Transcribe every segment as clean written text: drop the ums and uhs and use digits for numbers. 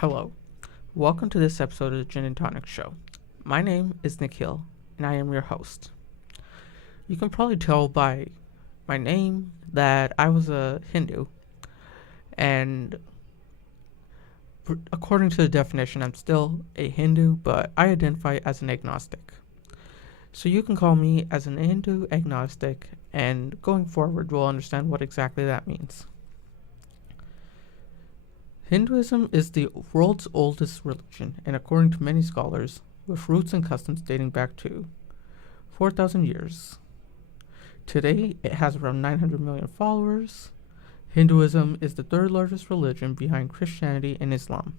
Hello, welcome to this episode of the Gin and Tonic Show. My name is Nikhil, and I am your host. You can probably tell by my name that I was a Hindu, and according to the definition, I'm still a Hindu, but I identify as an agnostic. So you can call me as an Hindu agnostic, and going forward, we'll understand what exactly that means. Hinduism is the world's oldest religion, and according to many scholars, with roots and customs dating back to 4,000 years. Today, it has around 900 million followers. Hinduism is the third largest religion behind Christianity and Islam.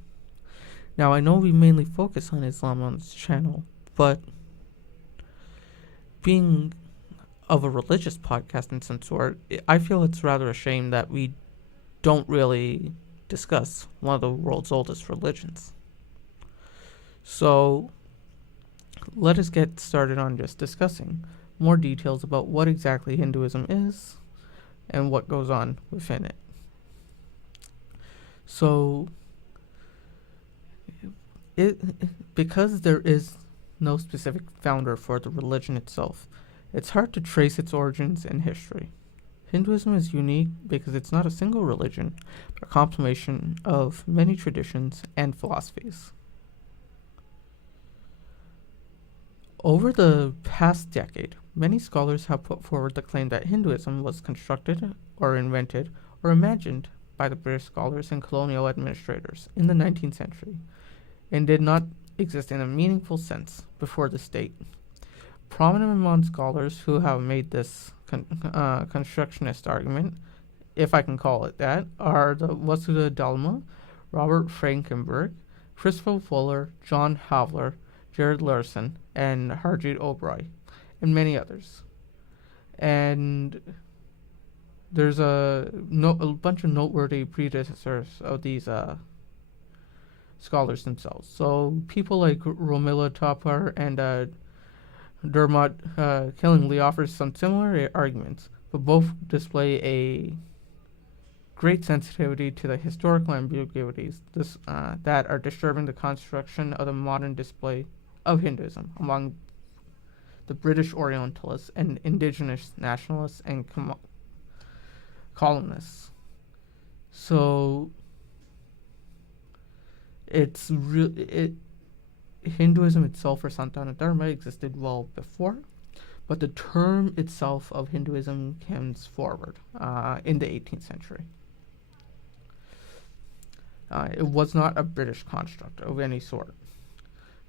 Now, I know we mainly focus on Islam on this channel, but being of a religious podcast in some sort, I feel it's rather a shame that we don't really discuss one of the world's oldest religions. So let us get started on just discussing more details about what exactly Hinduism is and what goes on within it. So because there is no specific founder for the religion itself, it's hard to trace its origins and history. Hinduism is unique because it's not a single religion, but a compilation of many traditions and philosophies. Over the past decade, many scholars have put forward the claim that Hinduism was constructed or invented or imagined by the British scholars and colonial administrators in the 19th century and did not exist in a meaningful sense before the state. Prominent among scholars who have made this constructionist argument, if I can call it that, are the Vasudha Dalma, Robert Frankenberg, Christopher Fuller, John Havler, Jared Larson, and Harjit Oberoi, and many others. And there's a bunch of noteworthy predecessors of these scholars themselves. So people like Romila Thapar and Dermot Killingly offers some similar arguments, but both display a great sensitivity to the historical ambiguities that are disturbing the construction of the modern display of Hinduism among the British Orientalists and indigenous nationalists and colonists. So Hinduism itself, or Santana Dharma, existed well before, but the term itself of Hinduism comes forward in the 18th century. It was not a British construct of any sort.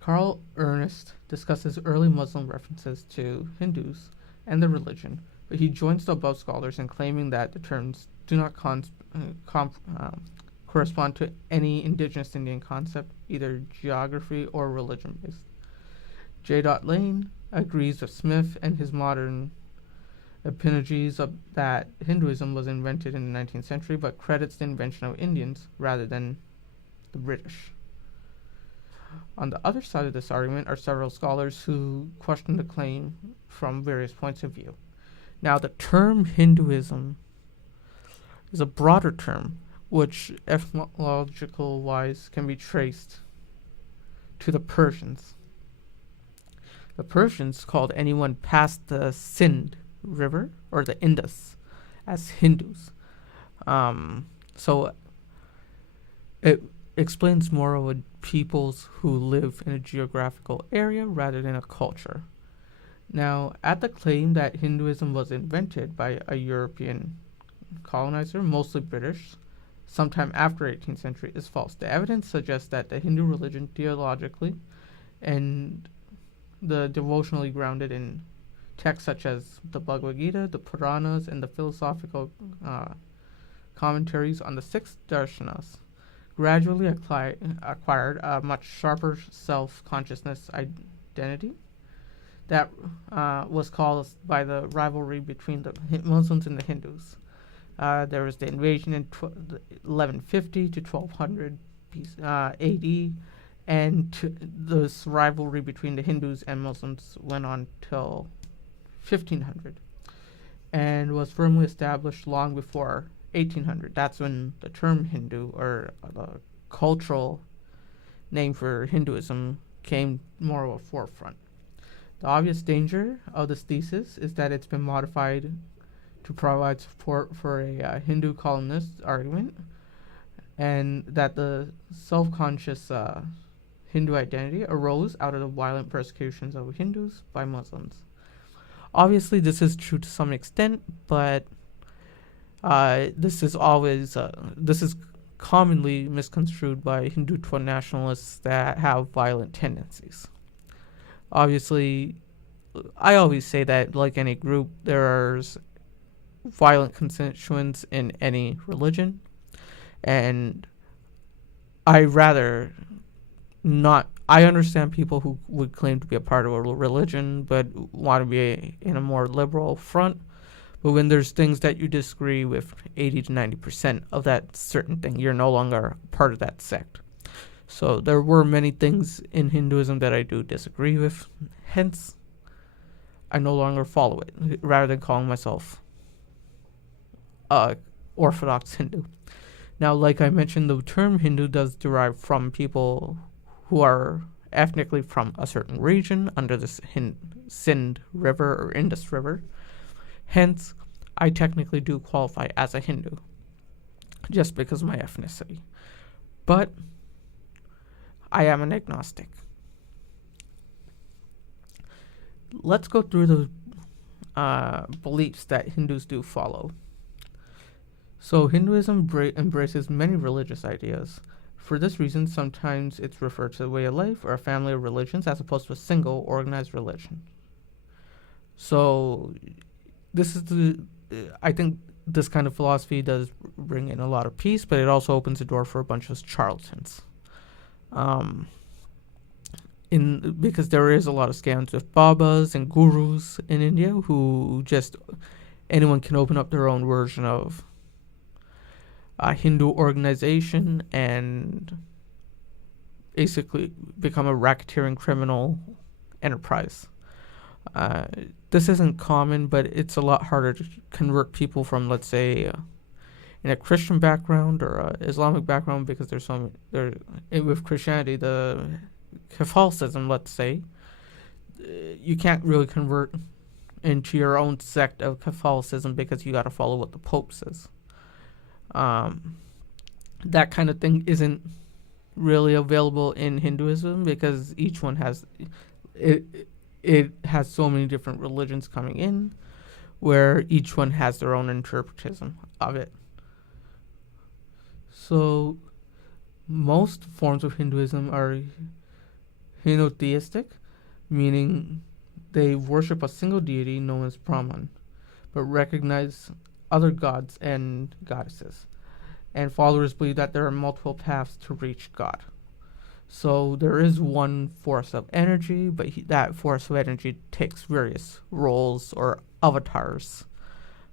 Carl Ernest discusses early Muslim references to Hindus and the religion, but he joins the above scholars in claiming that the terms do not correspond to any indigenous Indian concept, either geography or religion-based. J. Lane agrees with Smith and his modern apologies that Hinduism was invented in the 19th century, but credits the invention of Indians rather than the British. On the other side of this argument are several scholars who question the claim from various points of view. Now, the term Hinduism is a broader term which etymological-wise can be traced to the Persians. The Persians called anyone past the Sindh River, or the Indus, as Hindus. So it explains more of peoples who live in a geographical area rather than a culture. Now, at the claim that Hinduism was invented by a European colonizer, mostly British, sometime after 18th century, is false. The evidence suggests that the Hindu religion theologically and the devotionally grounded in texts such as the Bhagavad Gita, the Puranas, and the philosophical commentaries on the six darshanas gradually acquired a much sharper self-consciousness identity that was caused by the rivalry between the Muslims and the Hindus. There was the invasion in 1150 to 1200 AD, and this rivalry between the Hindus and Muslims went on till 1500 and was firmly established long before 1800. That's when the term Hindu, or the cultural name for Hinduism came more of a forefront. The obvious danger of this thesis is that it's been modified to provide support for a Hindu colonist argument, and that the self-conscious Hindu identity arose out of the violent persecutions of Hindus by Muslims. Obviously, this is true to some extent, but this is commonly misconstrued by Hindutva nationalists that have violent tendencies. Obviously, I always say that, like any group, there's violent constituents in any religion, and I rather not. I understand people who would claim to be a part of a religion but want to be in a more liberal front. But when there's things that you disagree with 80 to 90% of that certain thing, you're no longer part of that sect. So there were many things in Hinduism that I do disagree with. Hence, I no longer follow it, rather than calling myself Orthodox Hindu. Now, like I mentioned, the term Hindu does derive from people who are ethnically from a certain region under the Sindh River or Indus River. Hence, I technically do qualify as a Hindu, just because of my ethnicity. But I am an agnostic. Let's go through the beliefs that Hindus do follow. So Hinduism embraces many religious ideas. For this reason, sometimes it's referred to a way of life or a family of religions as opposed to a single organized religion. So I think this kind of philosophy does bring in a lot of peace, but it also opens the door for a bunch of charlatans. Because there is a lot of scams with babas and gurus in India who just anyone can open up their own version of a Hindu organization and basically become a racketeering criminal enterprise. This isn't common, but it's a lot harder to convert people from, let's say, in a Christian background or a Islamic background, because with Christianity, the Catholicism, let's say, you can't really convert into your own sect of Catholicism because you got to follow what the Pope says. That kind of thing isn't really available in Hinduism because each one has it has so many different religions coming in, where each one has their own interpretation of it. So most forms of Hinduism are henotheistic, meaning they worship a single deity known as Brahman, but recognize other gods and goddesses. And followers believe that there are multiple paths to reach God. So there is one force of energy, but that force of energy takes various roles or avatars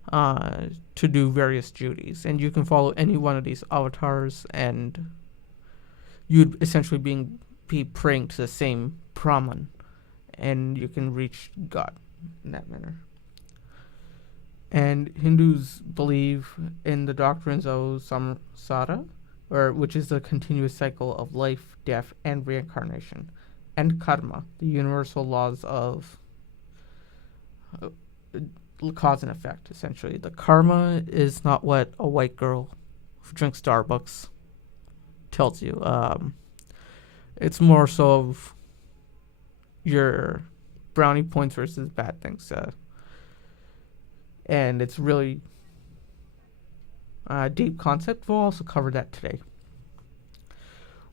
to do various duties. And you can follow any one of these avatars, and you'd essentially be praying to the same Brahman, and you can reach God in that manner. And Hindus believe in the doctrines of samsara, which is the continuous cycle of life, death, and reincarnation, and karma, the universal laws of cause and effect, essentially. The karma is not what a white girl who drinks Starbucks tells you. It's more so of your brownie points versus bad things. And it's really a deep concept. We'll also cover that today.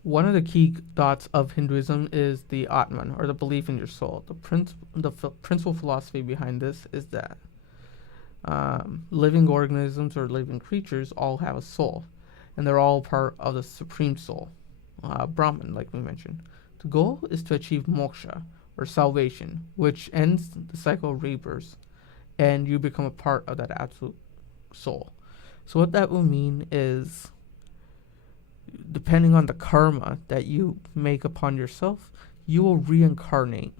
One of the key thoughts of Hinduism is the Atman, or the belief in your soul. The principal philosophy behind this is that living organisms or living creatures all have a soul, and they're all part of the supreme soul, Brahman, like we mentioned. The goal is to achieve moksha, or salvation, which ends the cycle of rebirth, and you become a part of that absolute soul. So what that will mean is, depending on the karma that you make upon yourself, you will reincarnate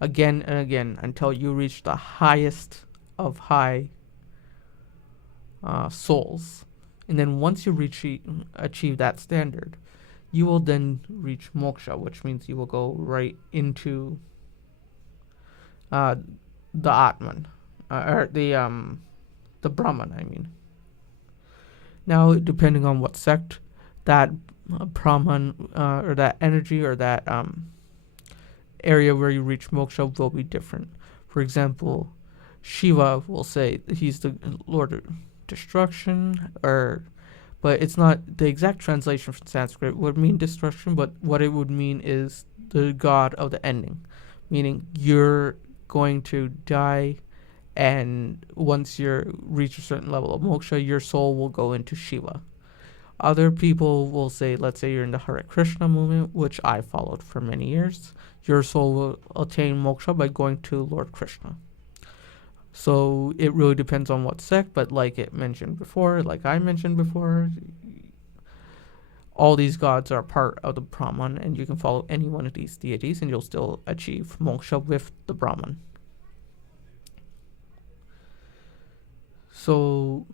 again and again until you reach the highest of high souls. And then once you achieve that standard, you will then reach moksha, which means you will go right into uh, the Atman, or the Brahman. I mean, now depending on what sect, that Brahman or that energy or that area where you reach moksha will be different. For example, Shiva will say he's the Lord of Destruction, but it's not the exact translation from Sanskrit would mean destruction, but what it would mean is the god of the ending, meaning you're going to die, and once you reach a certain level of moksha, your soul will go into Shiva. Other people will say, let's say you're in the Hare Krishna movement, which I followed for many years, your soul will attain moksha by going to Lord Krishna. So it really depends on what sect, but like I mentioned before, all these gods are part of the Brahman, and you can follow any one of these deities and you'll still achieve moksha with the Brahman. So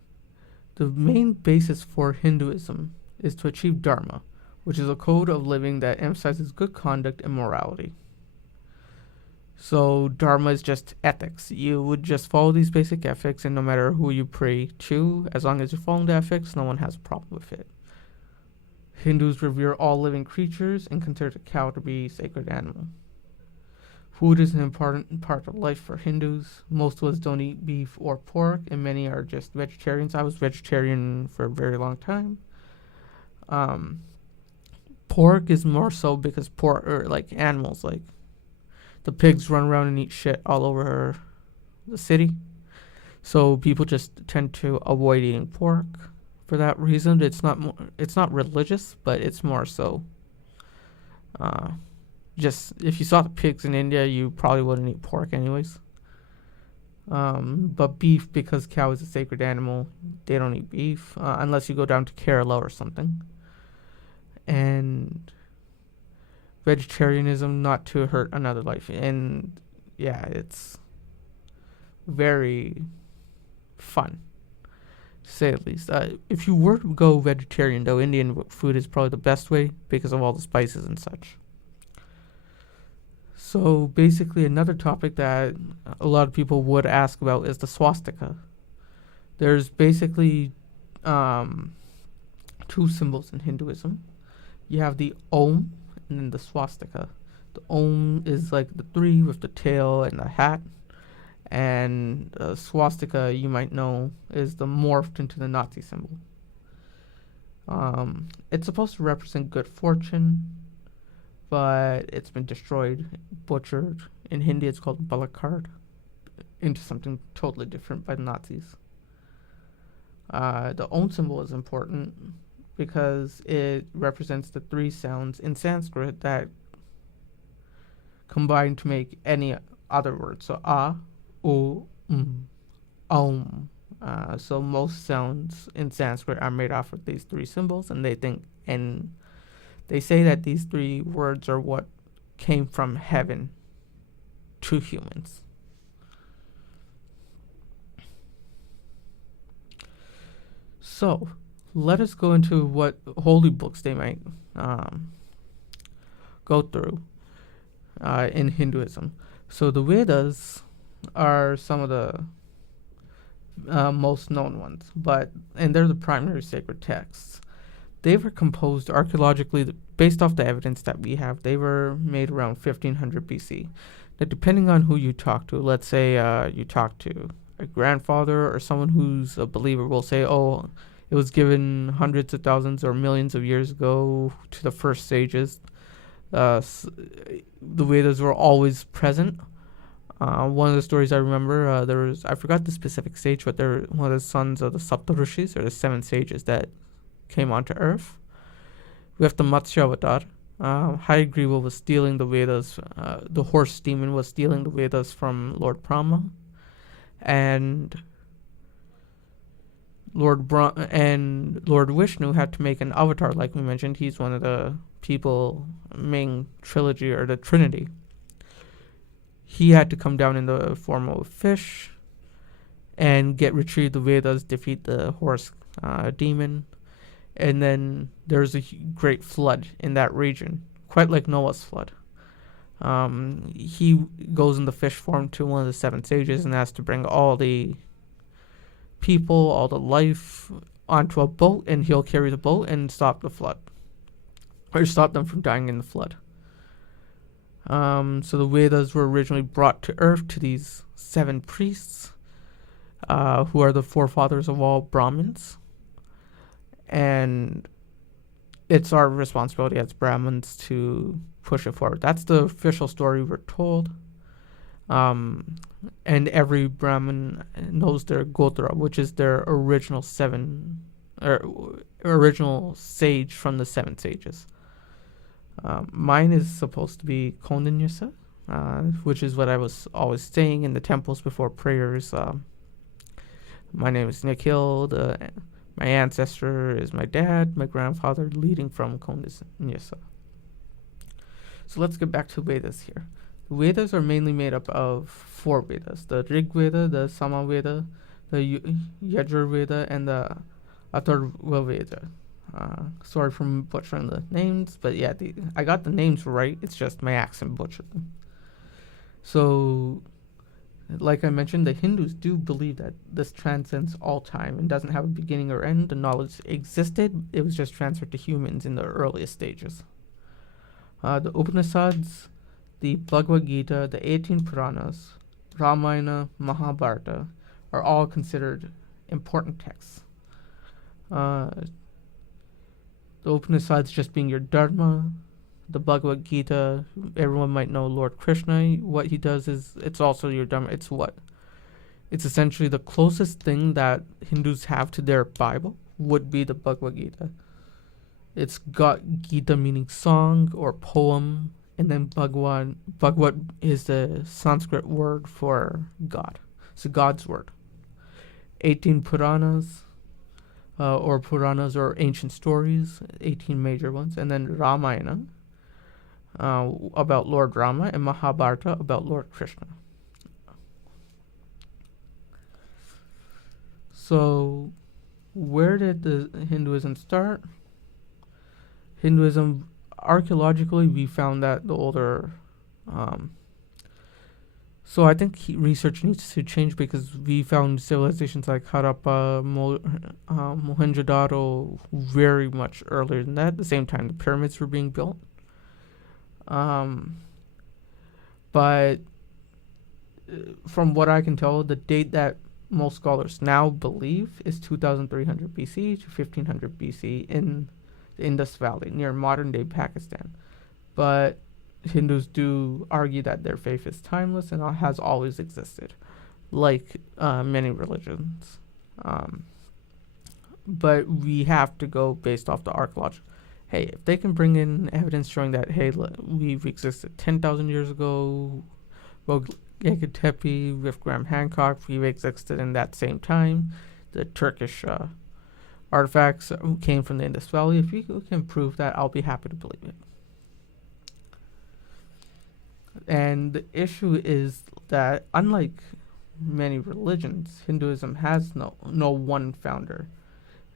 the main basis for Hinduism is to achieve dharma, which is a code of living that emphasizes good conduct and morality. So dharma is just ethics. You would just follow these basic ethics, and no matter who you pray to, as long as you're following the ethics, no one has a problem with it. Hindus revere all living creatures and consider the cow to be a sacred animal. Food is an important part of life for Hindus. Most of us don't eat beef or pork, and many are just vegetarians. I was vegetarian for a very long time. Pork is more so because animals, like the pigs run around and eat shit all over the city. So people just tend to avoid eating pork for that reason. It's not religious, but it's more so just if you saw the pigs in India, you probably wouldn't eat pork anyways. But beef, because cow is a sacred animal, they don't eat beef unless you go down to Kerala or something. And vegetarianism, not to hurt another life. And yeah, it's very fun, to say at least. If you were to go vegetarian, though, Indian food is probably the best way because of all the spices and such. So basically, another topic that a lot of people would ask about is the swastika. There's basically two symbols in Hinduism. You have the Om and then the swastika. The Om is like the three with the tail and the hat. And swastika, you might know, is the morphed into the Nazi symbol. It's supposed to represent good fortune, but it's been destroyed, butchered. In Hindi, it's called balakard, into something totally different by the Nazis. The Om symbol is important because it represents the three sounds in Sanskrit that combine to make any other word. So a, u, om. So most sounds in Sanskrit are made off of these three symbols, and they say that these three words are what came from heaven to humans. So, let us go into what holy books they might go through in Hinduism. So the Vedas are some of the most known ones, and they're the primary sacred texts. They were composed archaeologically based off the evidence that we have. They were made around 1500 BC. Now, depending on who you talk to, let's say you talk to a grandfather or someone who's a believer, will say, oh, it was given hundreds of thousands or millions of years ago to the first sages. The Vedas were always present. One of the stories I remember, I forgot the specific sage, but they're one of the sons of the Saptarishis, or the seven sages that came onto Earth. We have the Matsya Avatar. Hayagriva was stealing the Vedas. The horse demon was stealing the Vedas from Lord Brahma, and Lord Vishnu had to make an avatar, like we mentioned. He's one of the people, main trilogy or the Trinity. He had to come down in the form of a fish and retrieve the Vedas, defeat the horse demon, And then there's a great flood in that region, quite like Noah's flood. He goes in the fish form to one of the seven sages and has to bring all the people, all the life onto a boat, and he'll carry the boat and stop the flood, or stop them from dying in the flood. So the Vedas were originally brought to earth to these seven priests, who are the forefathers of all Brahmins. And it's our responsibility as Brahmins to push it forward. That's the official story we're told. And every Brahmin knows their Gotra, which is their original original sage from the seven sages. Mine is supposed to be Kondanyasa, which is what I was always saying in the temples before prayers. My name is Nikhil. My ancestor is my dad, my grandfather, leading from Kondanyasa. So let's get back to Vedas here. The Vedas are mainly made up of four Vedas: the Rig Veda, the Sama Veda, the Yajur Veda, and the Atharva Veda. Sorry for butchering the names, but yeah, I got the names right. It's just my accent butchered them. So, like I mentioned, the Hindus do believe that this transcends all time and doesn't have a beginning or end. The knowledge existed; it was just transferred to humans in the earliest stages. The Upanishads, the Bhagavad Gita, the 18 Puranas, Ramayana, Mahabharata are all considered important texts. The Upanishads just being your Dharma. The Bhagavad Gita, everyone might know Lord Krishna. What he does is, it's also your Dharma. It's essentially the closest thing that Hindus have to their Bible would be the Bhagavad Gita. It's got Gita meaning song or poem, and then Bhagavad is the Sanskrit word for God. It's God's word. 18 Puranas, or Puranas or ancient stories, 18 major ones, and then Ramayana, about Lord Rama, and Mahabharata about Lord Krishna. So, where did the Hinduism start? Hinduism, archaeologically, we found that the older. So I think research needs to change, because we found civilizations like Harappa, Mohenjo-daro very much earlier than that. At the same time, the pyramids were being built. But from what I can tell, the date that most scholars now believe is 2300 BC to 1500 BC in the Indus Valley near modern-day Pakistan. But Hindus do argue that their faith is timeless and has always existed, like many religions. But we have to go based off the archaeology. Hey, if they can bring in evidence showing that, hey, we've existed 10,000 years ago, Göbekli Tepe with Graham Hancock, we've existed in that same time, the Turkish artifacts came from the Indus Valley. If you can prove that, I'll be happy to believe it. And the issue is that, unlike many religions, Hinduism has no one founder.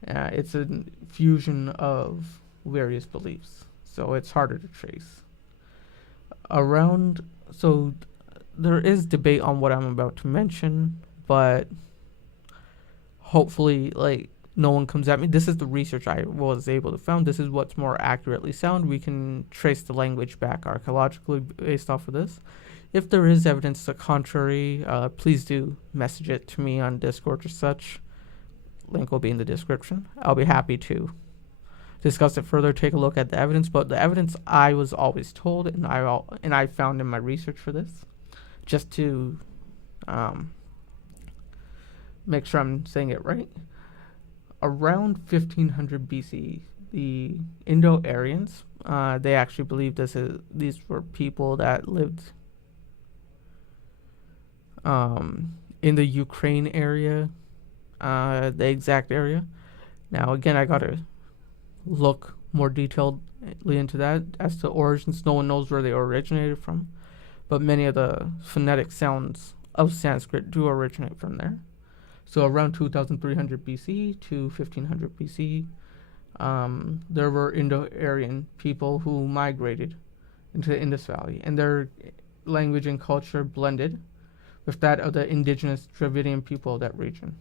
It's a fusion of various beliefs, so it's harder to trace. So there is debate on what I'm about to mention, but hopefully, no one comes at me. This is the research I was able to find. This is what's more accurately sound. We can trace the language back archaeologically based off of this. If there is evidence to the contrary, please do message it to me on Discord or such. Link will be in the description. I'll be happy to discuss it further, take a look at the evidence. But the evidence I was always told, and I found in my research for this, just to make sure I'm saying it right. Around 1500 BC, the Indo-Aryans, they actually believe these were people that lived in the Ukraine area, the exact area. Now, again, I gotta look more detailedly into that. As to origins, no one knows where they originated from, but many of the phonetic sounds of Sanskrit do originate from there. So around 2300 BC to 1500 BC, there were Indo-Aryan people who migrated into the Indus Valley, and their language and culture blended with that of the indigenous Dravidian people of that region.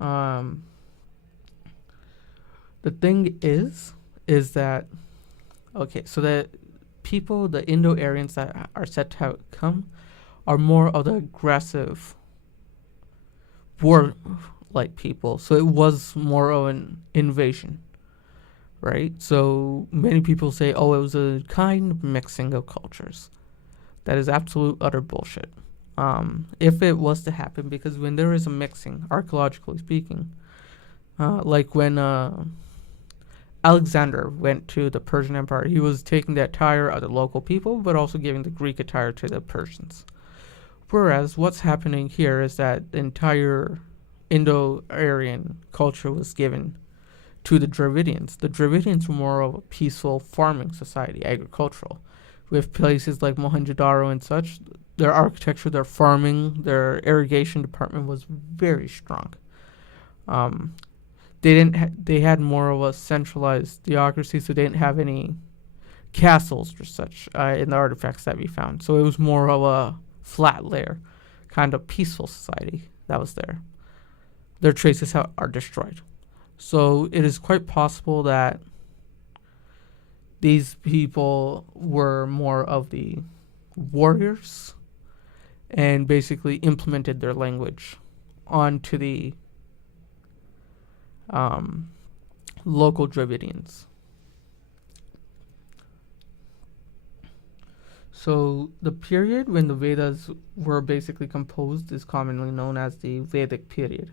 Um, the thing is that, okay, so the people, the Indo-Aryans that are said to have come, are more of the aggressive, war-like people. So it was more of an invasion, right? So many people say, oh, it was a kind mixing of cultures. That is absolute utter bullshit. If it was to happen, because when there is a mixing, archaeologically speaking, like when Alexander went to the Persian Empire, he was taking the attire of the local people, but also giving the Greek attire to the Persians. Whereas what's happening here is that the entire Indo-Aryan culture was given to the Dravidians. The Dravidians were more of a peaceful farming society, agricultural, with places like Mohenjo-daro and such. Their architecture, their farming, their irrigation department was very strong. They had more of a centralized theocracy, so they didn't have any castles or such in the artifacts that we found. So it was more of a flat layer, kind of peaceful society that was there. Their traces are destroyed. So it is quite possible that these people were more of the warriors and basically implemented their language onto the local Dravidians. So the period when the Vedas were basically composed is commonly known as the Vedic period.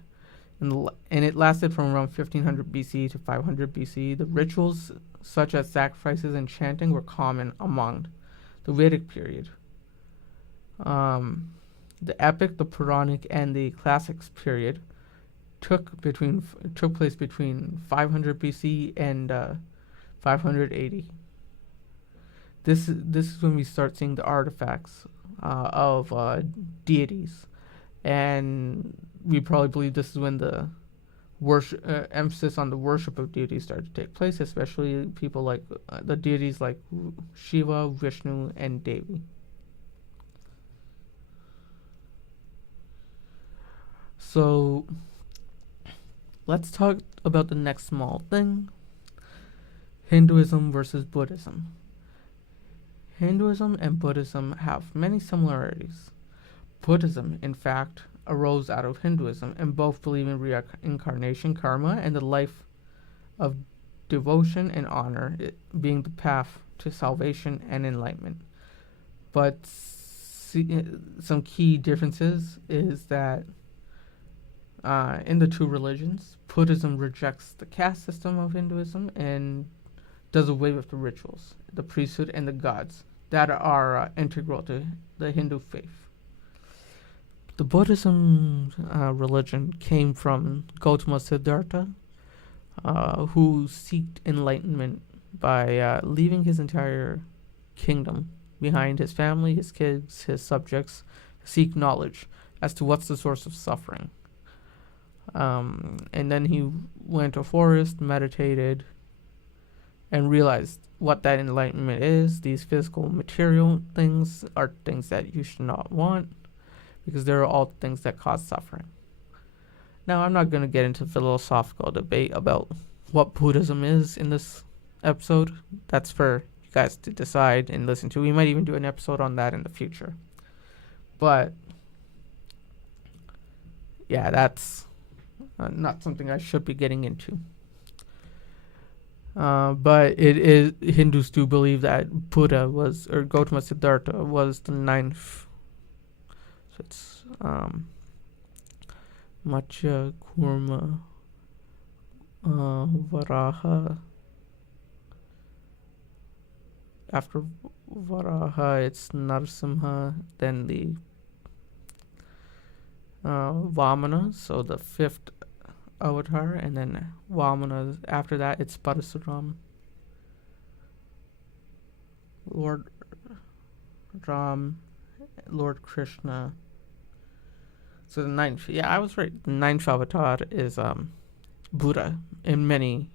And it lasted from around 1500 BC to 500 BC. The rituals such as sacrifices and chanting were common among the Vedic period. The epic, the Puranic, and the Classics period took place between 500 BC and 580. This is when we start seeing the artifacts of deities, and we probably believe this is when the emphasis on the worship of deities started to take place, especially people like the deities like Shiva, Vishnu, and Devi. So let's talk about the next small thing: Hinduism versus Buddhism. Hinduism and Buddhism have many similarities. Buddhism, in fact, arose out of Hinduism, and both believe in reincarnation, karma, and the life of devotion and honor being the path to salvation and enlightenment. But some key differences is that in the two religions, Buddhism rejects the caste system of Hinduism and does away with the rituals, the priesthood, and the gods that are integral to the Hindu faith. The Buddhism religion came from Gautama Siddhartha, who sought enlightenment by leaving his entire kingdom behind, his family, his kids, his subjects, to seek knowledge as to what's the source of suffering. And then he went to a forest, meditated, and realized what that enlightenment is. These physical, material things are things that you should not want, because they're all things that cause suffering. Now, I'm not going to get into philosophical debate about what Buddhism is in this episode. That's for you guys to decide and listen to. We might even do an episode on that in the future. But yeah, that's not something I should be getting into. But it is, Hindus do believe that Buddha was, or Gautama Siddhartha was the ninth. So it's Matsya, Kurma, Varaha. After Varaha, it's Narasimha, then the Vamana, so the fifth avatar, and then Vamana. After that, it's Parasuram, Lord Ram, Lord Krishna. So the ninth, yeah, I was right. The ninth avatar is Buddha in many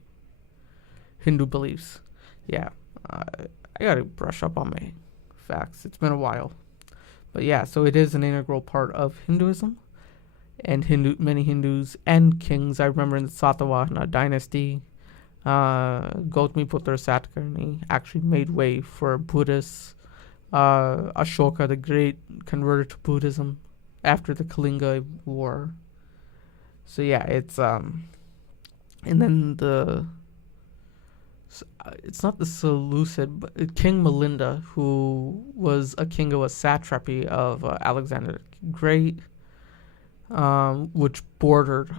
Hindu beliefs. Yeah, uh, I gotta brush up on my facts. It's been a while. But yeah, so it is an integral part of Hinduism. And many Hindus and kings, I remember in the Satavahana dynasty, Gautamiputra Satkarni actually made way for Buddhists. Ashoka the Great converted to Buddhism after the Kalinga War. So yeah, and then it's not the Seleucid, but King Melinda, who was a king of a satrapy of Alexander the Great, which bordered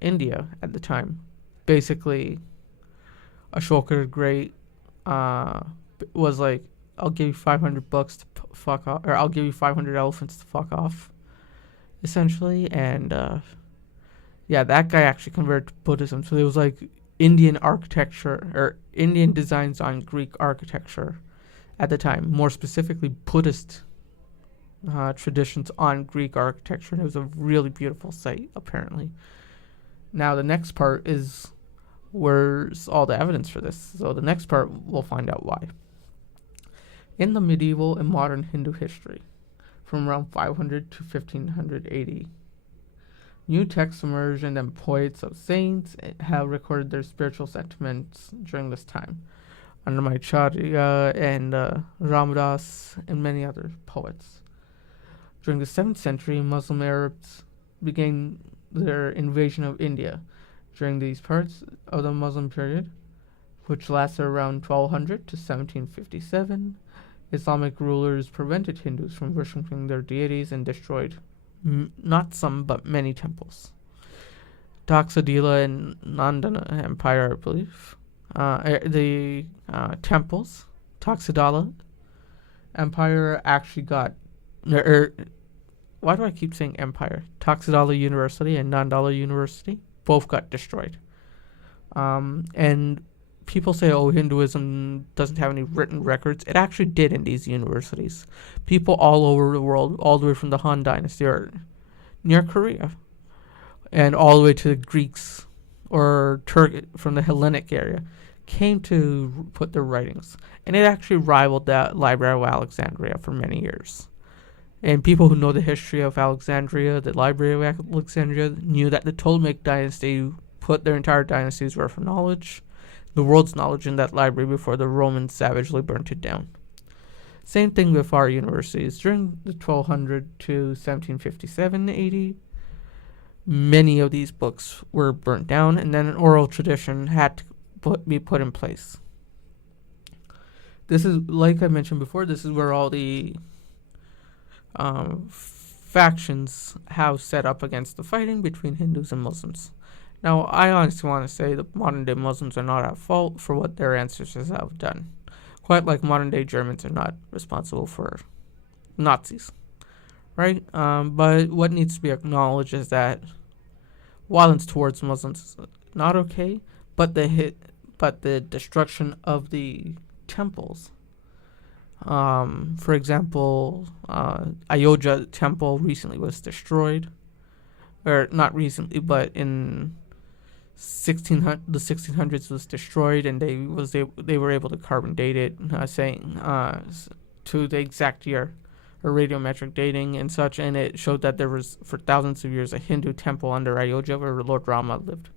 India at the time. Basically, Ashoka the Great was like, I'll give you $500 to fuck off, or I'll give you 500 elephants to fuck off, essentially. And yeah, that guy actually converted to Buddhism. So it was like Indian architecture, or Indian designs on Greek architecture at the time, more specifically Buddhist traditions on Greek architecture. And it was a really beautiful site, apparently. Now, the next part is where's all the evidence for this. So the next part, we'll find out why. In the medieval and modern Hindu history, from around 500 to 1500 AD, new texts emerged and poets of saints have recorded their spiritual sentiments during this time, under Maicharya and Ramadas and many other poets. During the 7th century, Muslim Arabs began their invasion of India. During these parts of the Muslim period, which lasted around 1200 to 1757, Islamic rulers prevented Hindus from worshipping their deities and destroyed not some but many temples. Taxadila and Nandana Empire, I believe. The temples, Taxadala Empire actually got... why do I keep saying empire? Taxadala University and Nandala University both got destroyed. And people say, oh, Hinduism doesn't have any written records. It actually did in these universities. People all over the world, all the way from the Han Dynasty or near Korea, and all the way to the Greeks or from the Hellenic area, came to put their writings. And it actually rivaled that Library of Alexandria for many years. And people who know the history of Alexandria, the Library of Alexandria, knew that the Ptolemaic dynasty put their entire dynasty's worth of knowledge, the world's knowledge, in that library before the Romans savagely burnt it down. Same thing with our universities. During the 1200 to 1757 AD, many of these books were burnt down, and then an oral tradition had to be put in place. This is, like I mentioned before, this is where all the factions have set up against the fighting between Hindus and Muslims. Now, I honestly want to say that modern-day Muslims are not at fault for what their ancestors have done. Quite like modern-day Germans are not responsible for Nazis, right? But what needs to be acknowledged is that violence towards Muslims is not okay, but the destruction of the temples. For example, Ayodhya temple recently was destroyed, or not recently, but in the 1600s was destroyed, and they were able to carbon date it, saying to the exact year, or radiometric dating and such, and it showed that there was for thousands of years a Hindu temple under Ayodhya where Lord Rama lived.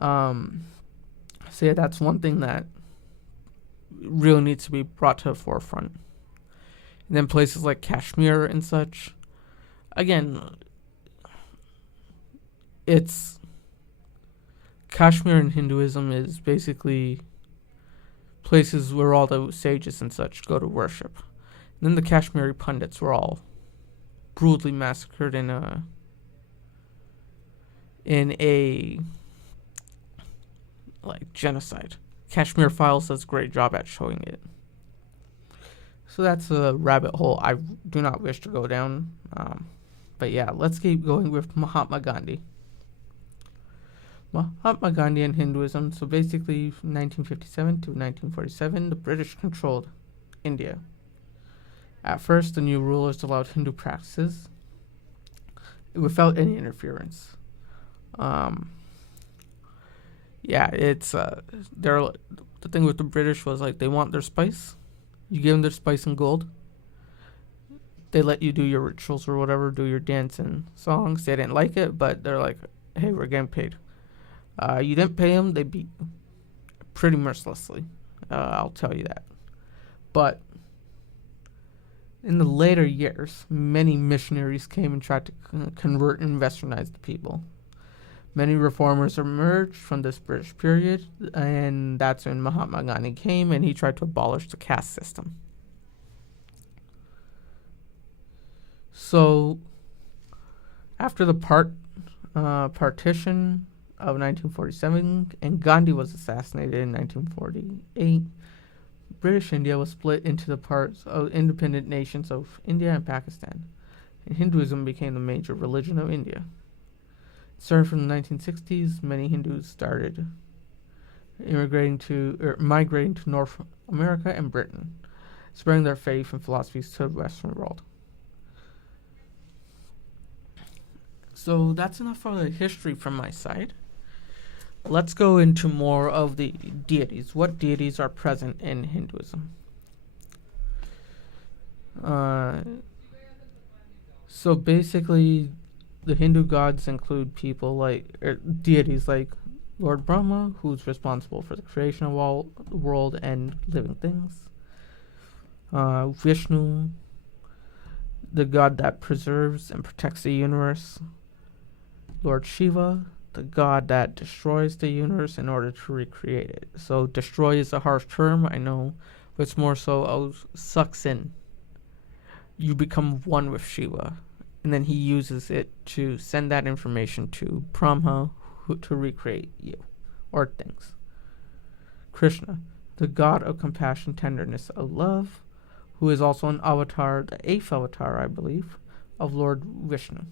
So yeah, that's one thing that really needs to be brought to the forefront. And then places like Kashmir and such, again, it's Kashmir in Hinduism is basically places where all the sages and such go to worship. And then the Kashmiri Pundits were all brutally massacred in a like genocide. Kashmir Files does a great job at showing it. So that's a rabbit hole I do not wish to go down. But yeah, let's keep going with Mahatma Gandhi. Mahatma Gandhi and Hinduism. So basically, from 1957 to 1947, the British controlled India. At first, the new rulers allowed Hindu practices without any interference. Yeah, it's they're the thing with the British was like they want their spice. You give them their spice and gold. They let you do your rituals or whatever, do your dance and songs. They didn't like it, but they're like, hey, we're getting paid. You didn't pay them, they beat you pretty mercilessly. I'll tell you that. But in the later years, many missionaries came and tried to convert and westernize the people. Many reformers emerged from this British period, and that's when Mahatma Gandhi came and he tried to abolish the caste system. So, after the partition of 1947 and Gandhi was assassinated in 1948, British India was split into the parts of independent nations of India and Pakistan, and Hinduism became the major religion of India. Starting from the 1960s, many Hindus started migrating to North America and Britain, spreading their faith and philosophies to the Western world. So that's enough for the history from my side. Let's go into more of the deities. What deities are present in Hinduism? So basically, the Hindu gods include deities like Lord Brahma, who's responsible for the creation of all the world and living things. Vishnu, the god that preserves and protects the universe. Lord Shiva, the god that destroys the universe in order to recreate it. So destroy is a harsh term, I know, but it's more so sucks in. You become one with Shiva, and then he uses it to send that information to Brahma to recreate you or things. Krishna, the god of compassion, tenderness, of love, who is also an avatar, the 8th avatar, I believe, of Lord Vishnu.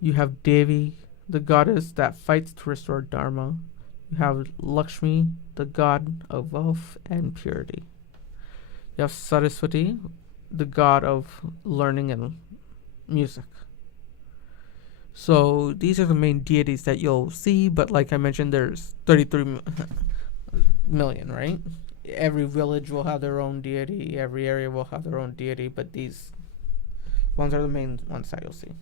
You have Devi, the goddess that fights to restore Dharma. You have Lakshmi, the god of wealth and purity. You have Saraswati, the god of learning and music. So these are the main deities that you'll see, but like I mentioned, there's 33 million, right? Every village will have their own deity, every area will have their own deity, but these ones are the main ones that you'll see.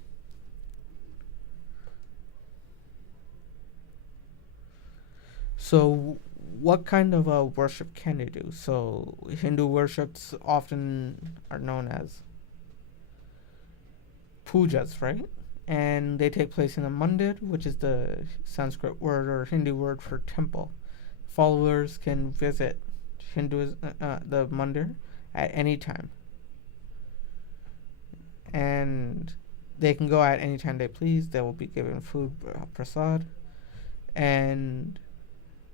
So, what kind of worship can you do? So, Hindu worships often are known as pujas, right? And they take place in a mandir, which is the Sanskrit word or Hindi word for temple. Followers can visit the mandir at any time, and they can go at any time they please. They will be given food, prasad, and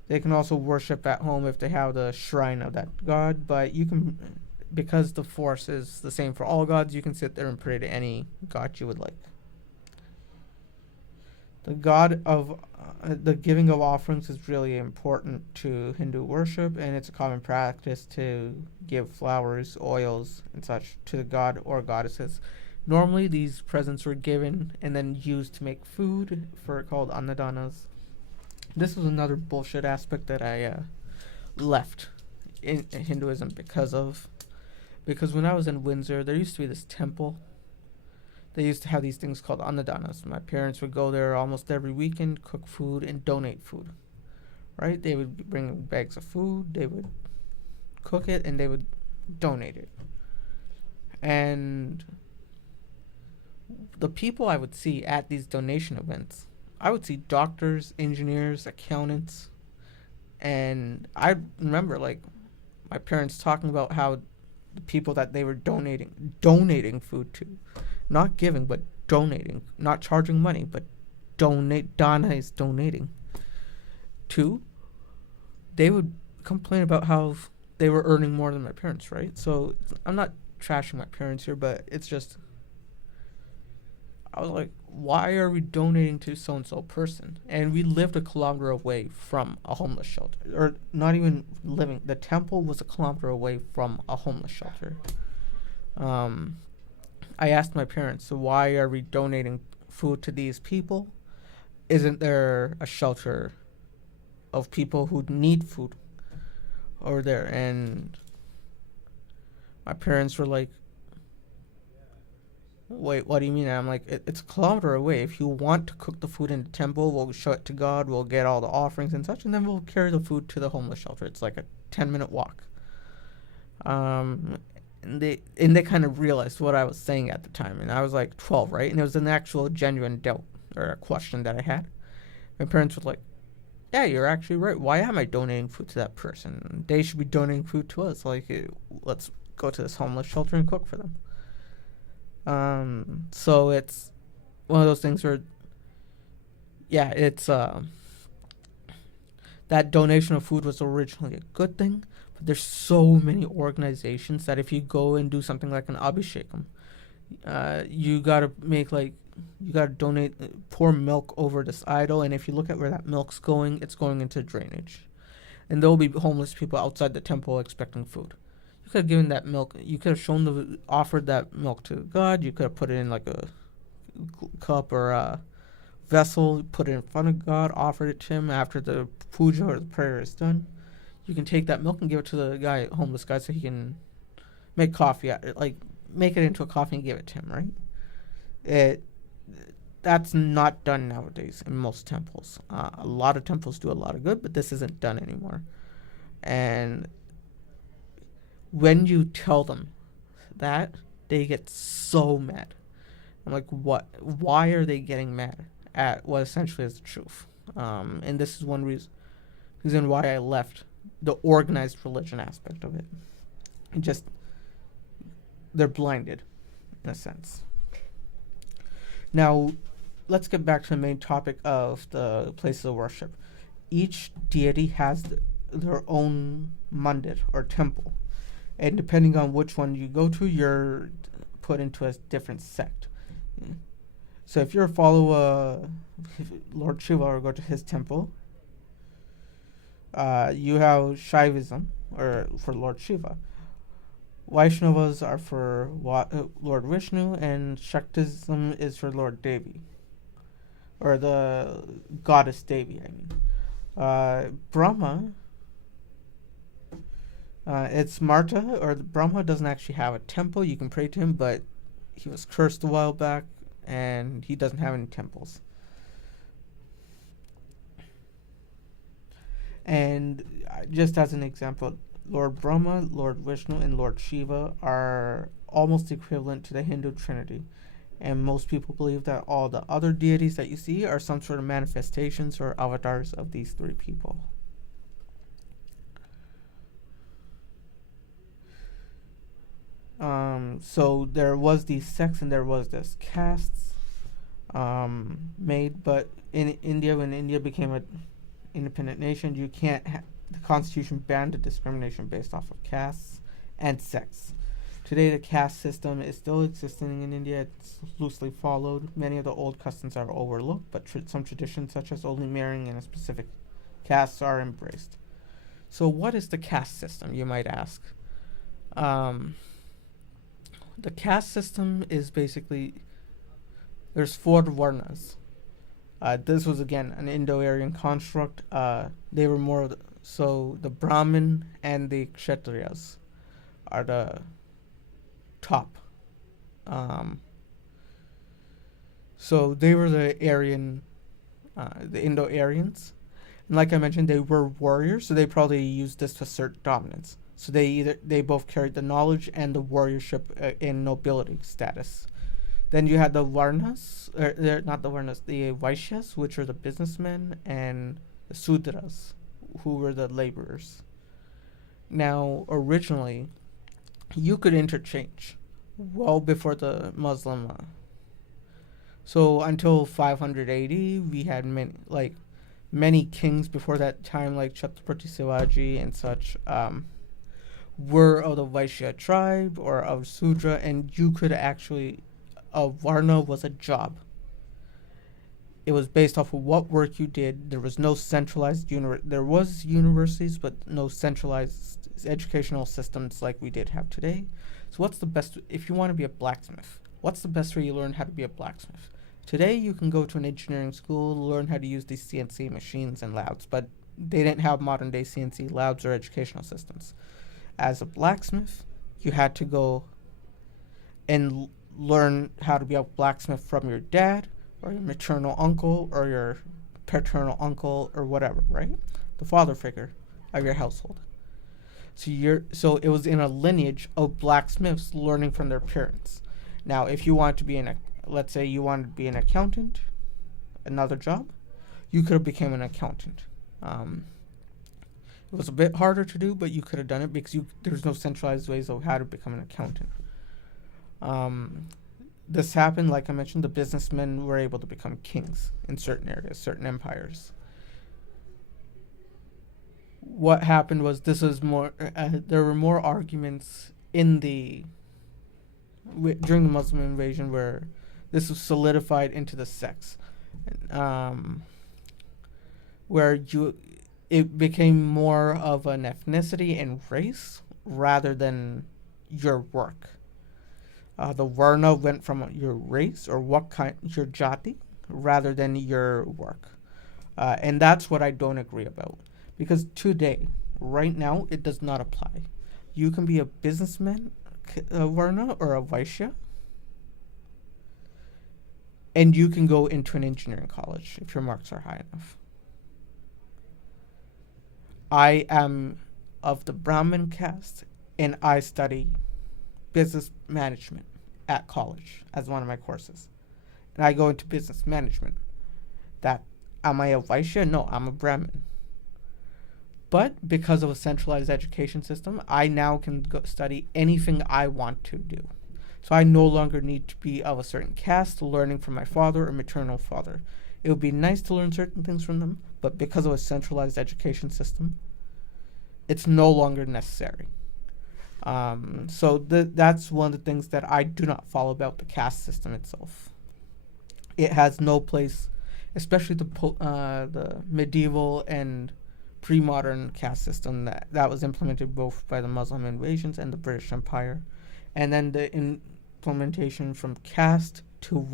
they can also worship at home if they have the shrine of that god, but you can, because the force is the same for all gods, you can sit there and pray to any god you would like. The god of the giving of offerings is really important to Hindu worship, and it's a common practice to give flowers, oils, and such to the god or goddesses. Normally, these presents were given and then used to make food for called annadanas. This was another bullshit aspect that I left in Hinduism because when I was in Windsor, there used to be this temple. They used to have these things called annadanas. My parents would go there almost every weekend, cook food, and donate food. Right? They would bring bags of food, they would cook it, and they would donate it. And the people I would see at these donation events, I would see doctors, engineers, accountants, and I remember like my parents talking about how the people that they were donating food to, not giving but donating, not charging money but dana is donating to, they would complain about how they were earning more than my parents, right? So I'm not trashing my parents here, but it's just I was like, why are we donating to so and so person? And we lived a kilometer away from a homeless shelter. Or not even living. The temple was a kilometer away from a homeless shelter. I asked my parents, so why are we donating food to these people? isn't there a shelter of people who need food over there? And my parents were like, wait, what do you mean? And I'm like, it's a kilometer away. If you want to cook the food in the temple, we'll show it to God, we'll get all the offerings and such, and then we'll carry the food to the homeless shelter. It's like a 10-minute walk. Um, and they kind of realized what I was saying at the time, and I was like 12, right? And it was an actual genuine doubt or a question that I had. My parents were like, "Yeah, you're actually right. Why am I donating food to that person? They should be donating food to us. Like, let's go to this homeless shelter and cook for them." So it's one of those things where, yeah, it's that donation of food was originally a good thing, but there's so many organizations that if you go and do something like an abhishekam, you gotta make like you gotta donate pour milk over this idol, and if you look at where that milk's going, it's going into drainage, and there will be homeless people outside the temple expecting food. You could have given that milk. You could have offered that milk to God. You could have put it in like a cup or a vessel, put it in front of God, offered it to Him after the puja or the prayer is done. You can take that milk and give it to the homeless guy, so he can make coffee, like make it into a coffee and give it to him, right? That's not done nowadays in most temples. A lot of temples do a lot of good, but this isn't done anymore. And when you tell them that, they get so mad. I'm like, what? Why are they getting mad at what essentially is the truth? And this is one reason why I left the organized religion aspect of it. They're blinded, in a sense. Now, let's get back to the main topic of the places of worship. Each deity has their own mandir or temple, and depending on which one you go to, you're put into a different sect. So if you're a follower Lord Shiva or go to his temple, you have Shaivism or for Lord Shiva. Vaishnavas are for Lord Vishnu, and Shaktism is for Lord Devi, or the goddess Devi. I mean, Brahma. It's Marta, or Brahma doesn't actually have a temple. You can pray to him, but he was cursed a while back, and he doesn't have any temples. And just as an example, Lord Brahma, Lord Vishnu, and Lord Shiva are almost equivalent to the Hindu Trinity. And most people believe that all the other deities that you see are some sort of manifestations or avatars of these three people. So there was these sects and there was this castes made, but in India, when India became an independent nation, you can't the constitution banned the discrimination based off of castes and sects. Today, the caste system is still existing in India. It's loosely followed. Many of the old customs are overlooked, but some traditions, such as only marrying in a specific caste, are embraced. So, what is the caste system, you might ask? The caste system is basically there's 4 varnas. This was again an Indo-Aryan construct. They were more so the Brahmin and the Kshatriyas are the top. So they were the Indo-Aryans, and like I mentioned, they were warriors, so they probably used this to assert dominance. So they both carried the knowledge and the warriorship in nobility status. Then you had the Varnas, not the Varnas, the Vaishyas, which are the businessmen, and the Sudras, who were the laborers. Now, originally, you could interchange well before the Muslim. So until 580, we had many kings before that time, like Chhatrapati Shivaji and such, were of the Vaishya tribe or of Sudra, and you could actually, a Varna was a job. It was based off of what work you did. There was no centralized there was universities, but no centralized educational systems like we did have today. So what's the best, if you want to be a blacksmith, what's the best way you learn how to be a blacksmith? Today, you can go to an engineering school, learn how to use these CNC machines and labs, but they didn't have modern day CNC labs or educational systems. As a blacksmith, you had to go and learn how to be a blacksmith from your dad or your maternal uncle or your paternal uncle or whatever, right? The father figure of your household. So it was in a lineage of blacksmiths learning from their parents. Now, if you want to be let's say you wanted to be an accountant, another job, you could have become an accountant. It was a bit harder to do, but you could have done it because there's no centralized ways of how to become an accountant. This happened, like I mentioned, the businessmen were able to become kings in certain areas, certain empires. What happened was there were more arguments during the Muslim invasion where this was solidified into the sects, where it became more of an ethnicity and race rather than your work. The varna went from your race or your jati, rather than your work. And that's what I don't agree about. Because today, right now, it does not apply. You can be a businessman, a varna, or a vaishya, and you can go into an engineering college if your marks are high enough. I am of the Brahmin caste, and I study business management at college as one of my courses. And I go into business management. Am I a Vaishya? No, I'm a Brahmin. But because of a centralized education system, I now can study anything I want to do. So I no longer need to be of a certain caste, learning from my father or maternal father. It would be nice to learn certain things from them, but because of a centralized education system, it's no longer necessary. So that's one of the things that I do not follow about the caste system itself. It has no place, especially the medieval and pre-modern caste system that was implemented both by the Muslim invasions and the British Empire, and then the implementation from caste to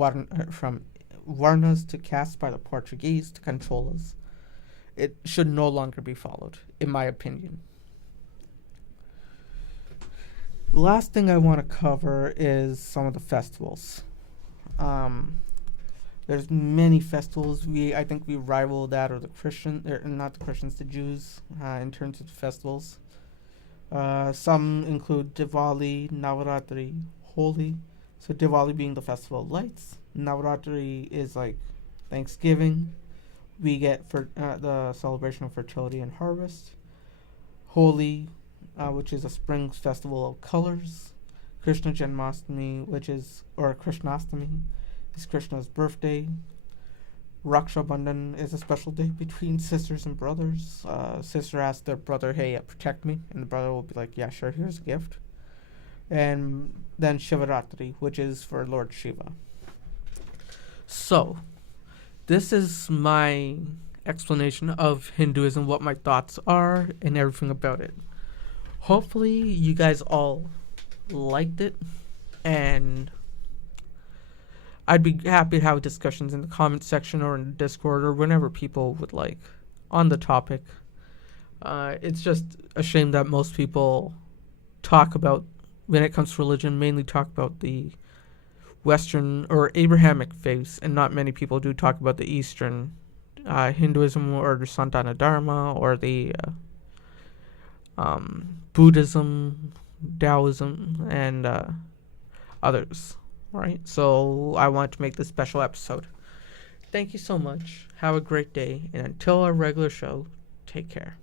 from varnas to caste by the Portuguese to control us. It should no longer be followed, in my opinion. The last thing I want to cover is some of the festivals. There's many festivals. I think we rival that or not the Christians, the Jews, in terms of festivals. Some include Diwali, Navaratri, Holi. So Diwali being the festival of lights. Navaratri is like Thanksgiving. We get the celebration of fertility and harvest. Holi, which is a spring festival of colors. Krishna Janmashtami, Krishnastami, is Krishna's birthday. Raksha Bandhan is a special day between sisters and brothers. Sister asks their brother, hey, protect me. And the brother will be like, yeah, sure, here's a gift. And then Shivaratri, which is for Lord Shiva. So, this is my explanation of Hinduism, what my thoughts are, and everything about it. Hopefully, you guys all liked it, and I'd be happy to have discussions in the comment section or in the Discord or whenever people would like on the topic. It's just a shame that most people talk about, when it comes to religion, mainly talk about the Western or Abrahamic faiths, and not many people do talk about the Eastern Hinduism or the Sanatana Dharma or the Buddhism, Taoism, and others. Right? So I want to make this special episode. Thank you so much. Have a great day. And until our regular show, take care.